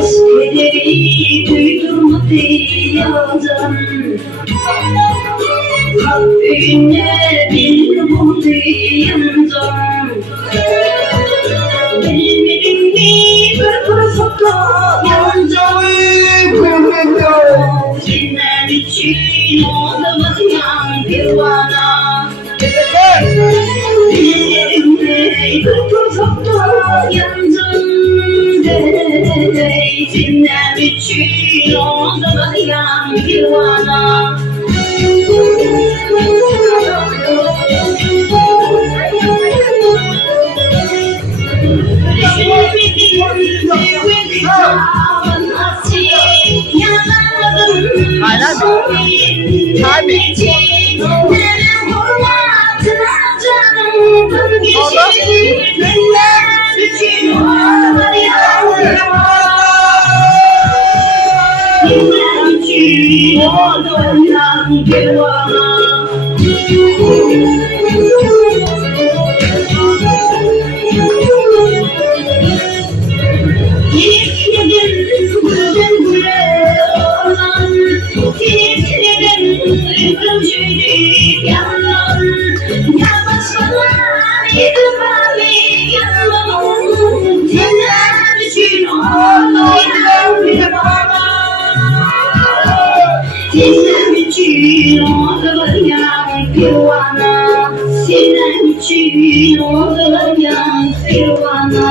Askeri duydum diyardan, kalbine bir bu diyardan. Bilmedim mi bir fırsatla yanacağım. Senin için oldum yan divana. Bilmedim mi bir fırsatla yanacağım. Senin için oldum yan divana. Senin için oldum yan divana. Senin için oldum yan divana.